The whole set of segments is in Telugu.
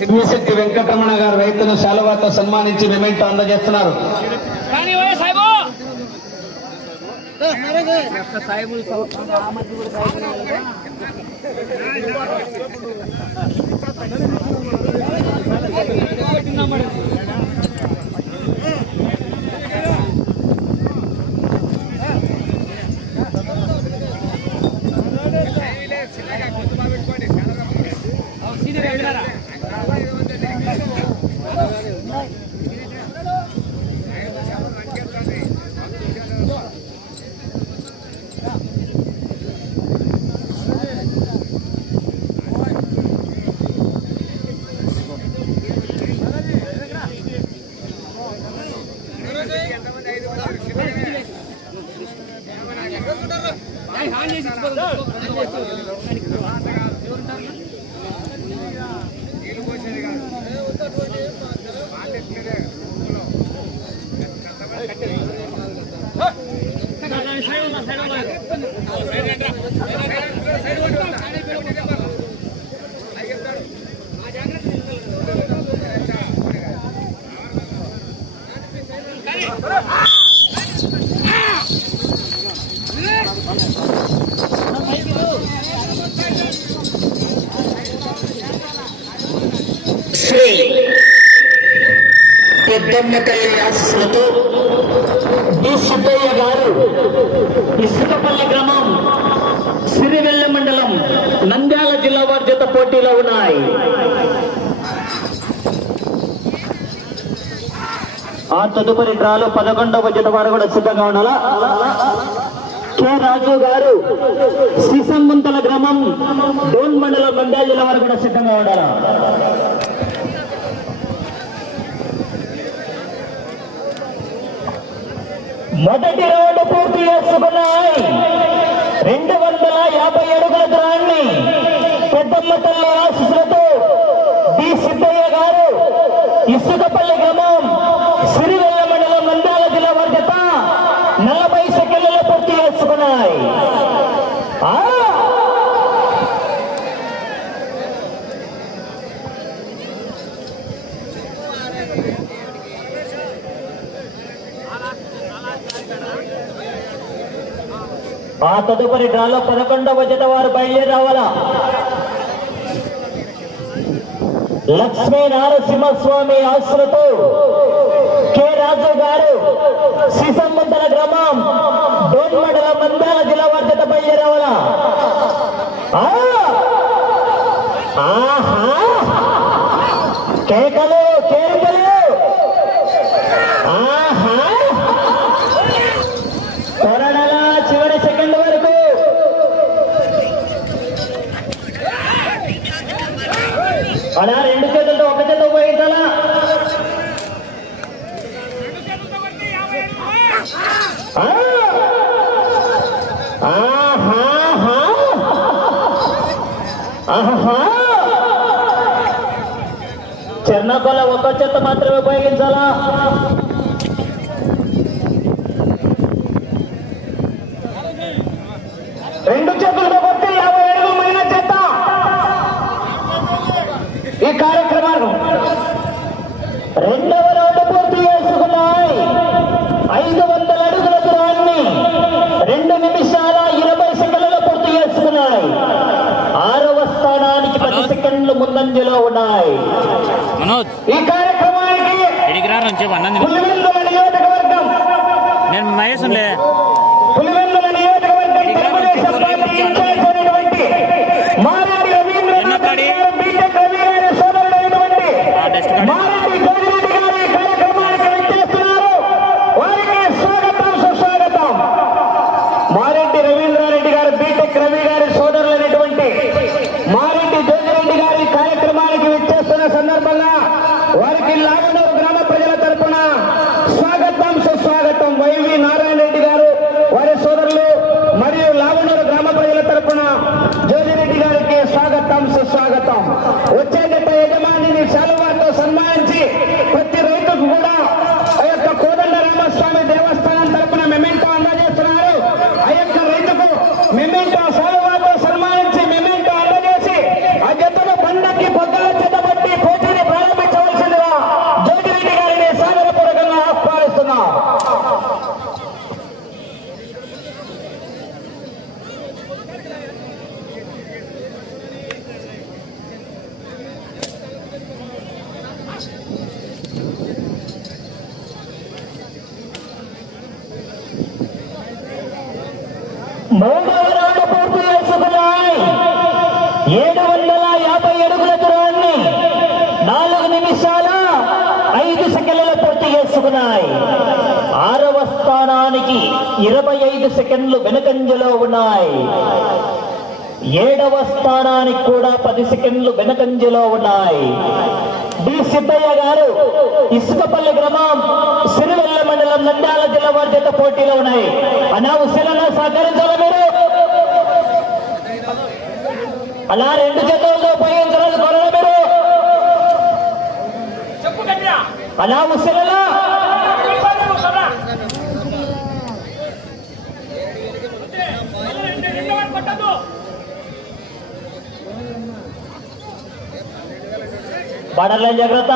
తిమ్మిశెట్టి వెంకటరమణ గారు రైతును శాలువాతో సన్మానించి మెమెంటో అందజేస్తున్నారు. హాన్ చేసి శ్రీ పెద్దమ్మ తల్లి ఆశీస్సులతో డి సిద్ధయ్య గారు ఇసుకపల్లి గ్రామం సిరివెల్ల మండలం నంద్యాల జిల్లా వారి జత ఉన్నాయి. ఆ తదుపరి డ్రాలో పదకొండవ జత వారు కూడా సిద్ధంగా ఉండాలా? కె రాజు గారు శ్రీసంగుంతల గ్రామం డోన్ మండలం మండ్యా జిల్లా వారు కూడా సిద్ధంగా ఉండాలా? మొదటి రౌండ్ పూర్తి చేసుకున్నాయి. రెండు వందల యాభై అడుగుల దూరాన్ని పెద్దమ్మ తల్లి ఆశీస్సులతో డి సిద్ధయ్య గారు ఇసుకపల్లి గ్రామం సిరివెల్ల మండలం నంద్యాల జిల్లా వర్గత నలభై సెకండ్లలో పూర్తి చేసుకున్నాయి ఆ! ఆ తదుపరి డ్రాలో పదకొండవ జత వారు బయలుదేరి రావాలా లక్ష్మీ నారసింహస్వామి ఆశ్రతో కె రాజు గారు శ్రీసంబంధన గ్రామం డోన్ మందాల జిల్లా వారి జత ఆహా! కేకలు కేకలు ಚರ್ನಾಪಾಲ ಒಕ್ಕಚ್ಚತ್ತ ಮಾತ್ರವೇ ಬಯಲಿದ್ದಾಳ ఐదు సెకండ్ల పూర్తి చేసుకున్నాయి. ఆరవ స్థానానికి ఇరవై ఐదు సెకండ్లు వెనుకంజలో ఉన్నాయి. ఏడవ స్థానానికి కూడా పది సెకండ్లు వెనకంజలో ఉన్నాయి. డి. సిద్ధయ్య గారు ఇసుకపల్లి గ్రామం సిరివెల్ల మండలం నంద్యాల జిల్లా వారి చేత పోటీలో ఉన్నాయి. అనవసరంగా సహకరించాలి మీరు? అలా రెండు చేతులు అలా ముసలలా బడలే జాగ్రత్త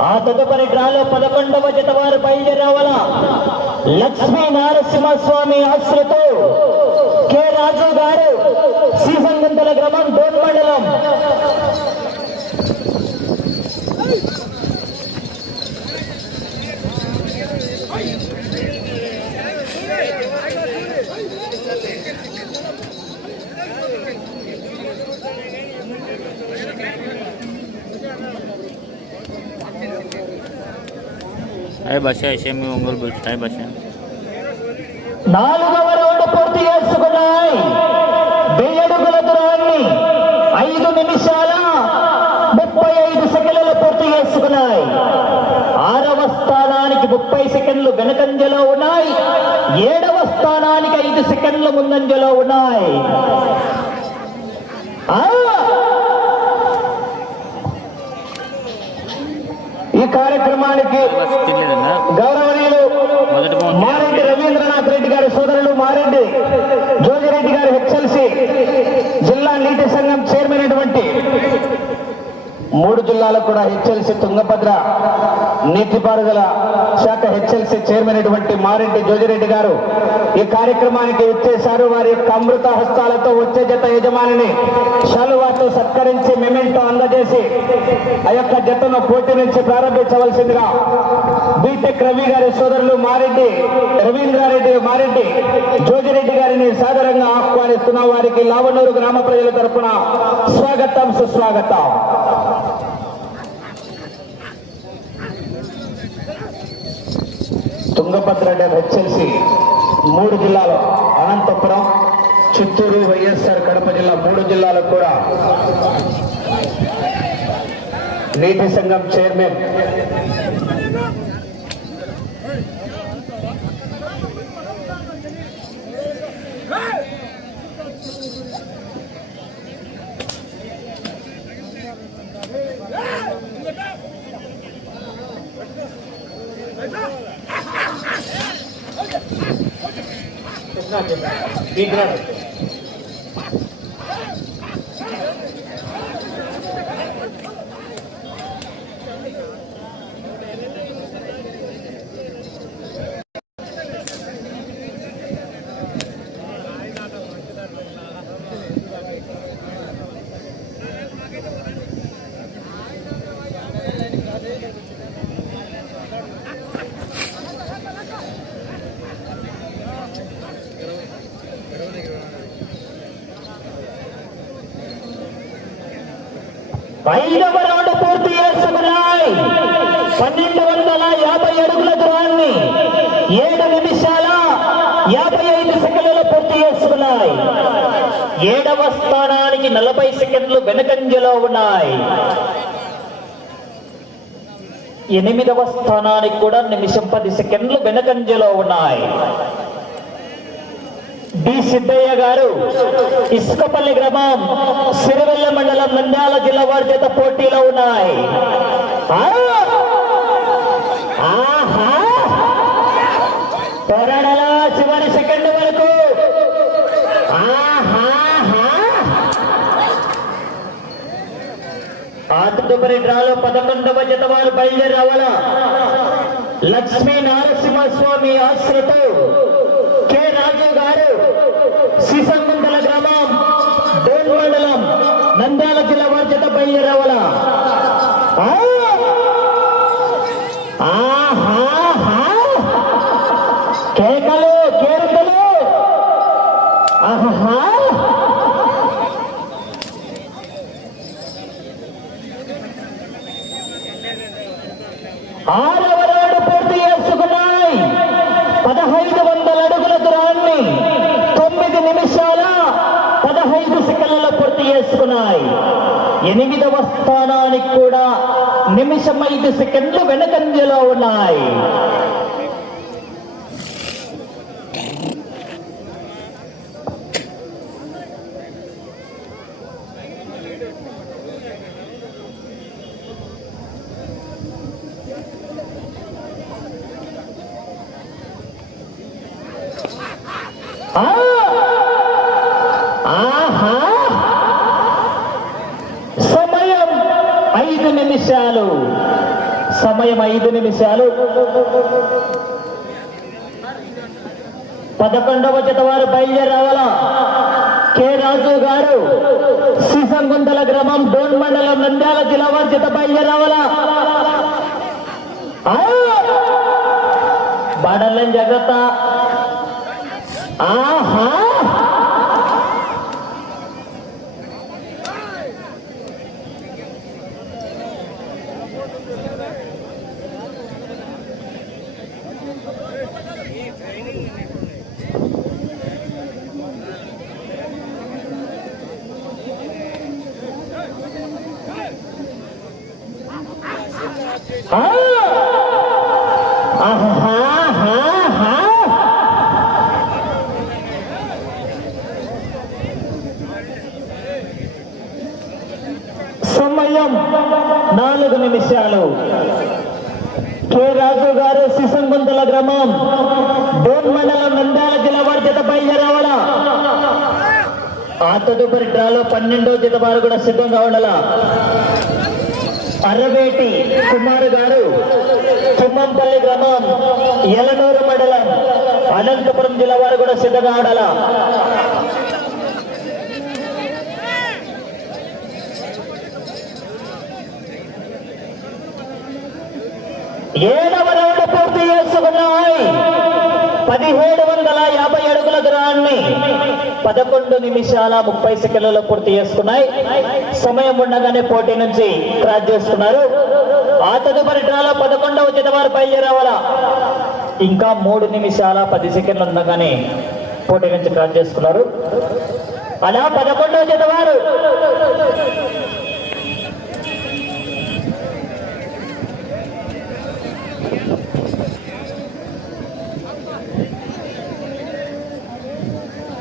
ఆ తదుపరి డ్రాలో పదకొండవ జత వారు బయలుదేరావాల లక్ష్మీ నరసింహస్వామి ఆశ్రతో కె రాజు గారు శ్రీసంగంతల గ్రామం డోన్ మండలం. అయ్యి బస్ మీ ఒంగోలు పిలుచుతాయి బస్ నాలుగవ రౌండ్ పూర్తి చేసుకున్నాయి వెయ్యడుగుల దూరాన్ని ఐదు నిమిషాల ముప్పై ఐదు సెకండ్లు పూర్తి చేసుకున్నాయి. ఆరవ స్థానానికి ముప్పై సెకండ్లు వెనకంజలో ఉన్నాయి. ఏడవ స్థానానికి ఐదు సెకండ్లు ముందంజలో ఉన్నాయి. ఈ కార్యక్రమానికి గౌరవనీయులు మారెడ్డి రవీంద్రనాథ్ రెడ్డి గారి సోదరులు మారెడ్డి జోగిరెడ్డి గారు హెచ్ఎల్సి జిల్లా నీటి సంఘం చైర్మన్ అయినటువంటి మూడు జిల్లాలకు కూడా హెచ్ఎల్సి తుంగభద్ర నీటిపారుదల శాఖ హెచ్ఎల్సి చైర్మన్ అయినటువంటి మారెడ్డి జోజిరెడ్డి గారు ఈ కార్యక్రమానికి వచ్చేశారు వారి యొక్క అమృత హస్తాలతో వచ్చే జత యజమానిని శాలువాతో సత్కరించి మెమెంటో అందజేసి ఆ యొక్క జతను పోటీ నుంచి ప్రారంభించవలసిందిగా బీటెక్ రవి గారి సోదరులు మారెడ్డి రవీంద్రారెడ్డి మారెడ్డి జోజిరెడ్డి గారిని సాదరంగా ఆహ్వానిస్తున్న. వారికి లావనూరు గ్రామ ప్రజల తరఫున స్వాగతం సుస్వాగతం. తుంగభద్ర డ్యామ్ హెచ్ఎల్సి మూడు జిల్లాలు. అనంతపురం చిత్తూరు వైఎస్ఆర్ కడప జిల్లా మూడు జిల్లాలకు కూడా నీటి సంఘం చైర్మన్ bem grande. ఐదవ రౌండ్ పూర్తి చేసుకున్నాయి. పన్నెండు వందల యాభై అడుగుల దూరాన్ని ఏడు నిమిషాల యాభై ఐదు సెకండ్లు పూర్తి చేసుకున్నాయి. ఏడవ స్థానానికి నలభై సెకండ్లు వెనుకంజలో ఉన్నాయి. ఎనిమిదవ స్థానానికి కూడా నిమిషం పది సెకండ్లు వెనుకంజలో ఉన్నాయి. డి సిద్ధయ్య గారు. ఇసుకపల్లి గ్రామం సిరివెల్ల మండలం నంద్యాల జిల్లా వారి చేత పోటీలో ఉన్నాయి. ఆ! చివరి సెకండ్ వరకు. ఆహాహా! డ్రాలో పదకొండవ జత వారు బయలుదేరి రావాలా? లక్ష్మీ నరసింహస్వామి ఆశ్రతో కె రాజు గారు శ్రీసంగుంతల గ్రామం డోన్ మండలం నంద్యాల జిల్లా వారి చేత బయలుదేరి రావాలా ఆ! ఆహాహా! పదహైదు వందల అడుగుల దూరాన్ని తొమ్మిది నిమిషాల పదహైదు సెకండ్లలో పూర్తి చేసుకున్నాయి ఎనిమిదవ స్థానానికి కూడా నిమిషం ఐదు సెకండ్లు వెనకంజలో ఉన్నాయి ఆ! నిమిషాలు. సమయం ఐదు నిమిషాలు. పదకొండవ జత వారు బయలుదేరావాలా? కె రాజు గారు శ్రీసంగుంతల గ్రామం డోన్ మండలం నంద్యాల జిల్లా వారి జత బయలుదేరావాలా? ఆ! బాడల్లని జాగ్రత్త. ఆహా ఆ! ఆహాహాహా. సమయం నాలుగు నిమిషాలు. కె. రాజు గారు సిసంగుంతల గ్రామం డోన్ మండలం నంద్యాల జిల్లా వారి జత బయలుదేరావాల? ఆ తదుపరి డ్రాలో పన్నెండో జత వారు కూడా సిద్ధంగా ఉండాల? అరవేటి కుమార్ గారు తుమ్మంపల్లి గ్రామం ఎలనూరు మండలం అనంతపురం జిల్లా వారు కూడా సిద్ధంగా ఉండాలా? ఏడవ రౌండ్ పూర్తి చేసుకున్నాయి. పదిహేడు వందల యాభై అడుగుల దూరాన్ని పదకొండు నిమిషాల ముప్పై సెకండ్లలో పూర్తి చేసుకున్నాయి. సమయం ఉండగానే పోటీ నుంచి క్రాస్ చేస్తున్నారు ఆ తదుపరి డ్రాలో పదకొండవ జత వారు బయలుదేరావాలా? ఇంకా మూడు నిమిషాల పది సెకండ్లు ఉండగానే పోటీ నుంచి క్రాస్ చేసుకున్నారు. అలా పదకొండవ జత వారు